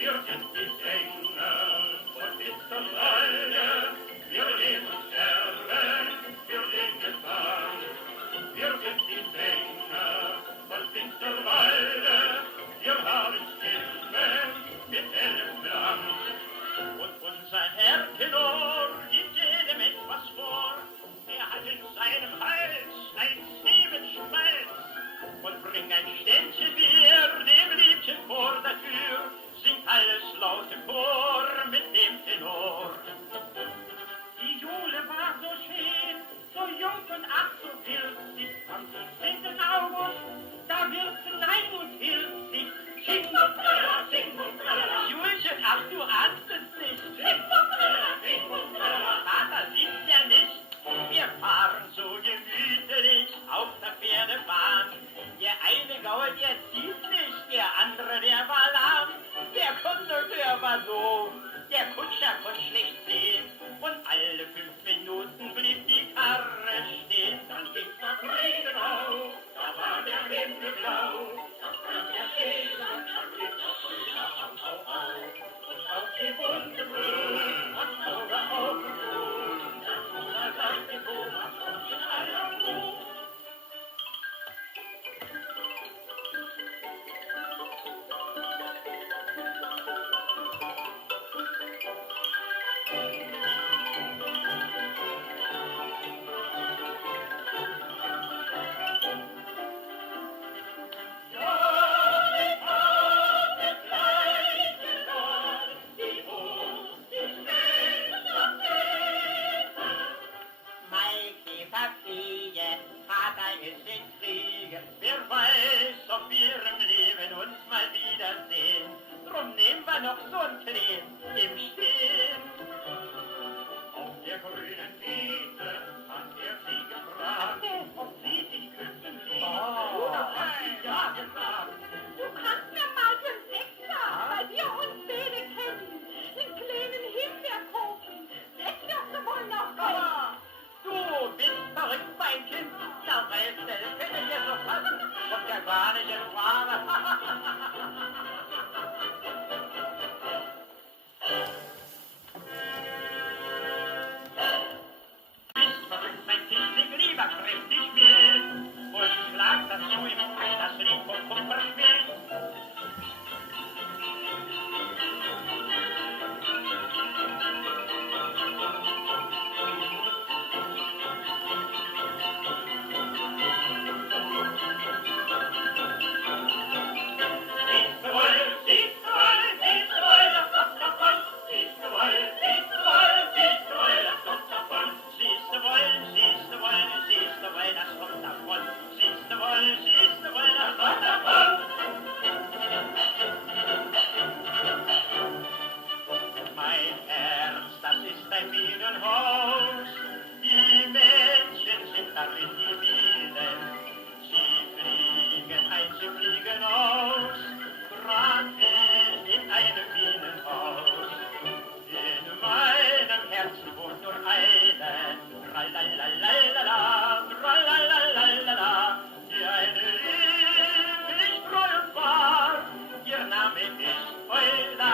Wir sind die Engel von Finsterwalde, wir leben und sterben für den Gesang. Wir sind die Sänger von Finsterwalde, wir haben Stimmen mit hellem Glanz. Und unser Herr Tenor gibt jedem etwas vor, er hat in seinem Hals ein Zwiebelschmalz. Und bring ein Ständchen Bier dem Liebchen vor der Tür, singt alles laut im Chor mit dem Tenor. Die Jule war so schön, so jung und ach so wild, am 15. August, da wird Lein und Hild sich sing und tralla, sing und tralla. Julchen, ach du ahnst es nicht, sing und tralla, sing und tralla. Vater sieht ja nicht, wir fahren so gemütlich auf der Pferdebahn. Der eine Gaul, der zieht nicht, der andere, der war lahm. Der Kondukteur war doof, der Kutscher konnte schlecht sehen. Und alle 5 Minuten blieb die Karre stehen. Dann ging's nach Regenau, da war der Himmel blau. Da kam der Seeland, da blieb das Frühjahr am Au-Au. Und auf die bunte Blumen hat Auge auf und Ruhm. Der Thomas sagte, Thomas kommt in aller Ruhe. Wer weiß, ob wir im Leben uns mal wiedersehen. Drum nehmen wir noch so ein Tränen im Stehen. Auf der grünen Wiese hat er sie gefragt, ob sie sich küssen ließ. Da hat sie ja gesagt. Du kannst mir mal für den Sechser, weil wir uns beide kennen, den kleinen Himbeer kaufen. Das wirst du wohl noch können. Du bist verrückt, mein Kind. Ja, weißt du, das könnte dir so passen. Und ja gar nicht in Frage. Bist verrückt, mein Kind, sing lieber kräftig mit. Und schlag dazu im Takt das Lied vom Kupferspiel. Mein Herz, das ist ein Bienenhaus, die Mädchen sind darin die Bienen. Sie fliegen aus, gratis in einem Bienenhaus. In meinem Herzen wohnt nur eine, tralalalala, tralalalala, die eine ewig treu und wahr, ihr Name ist Eula.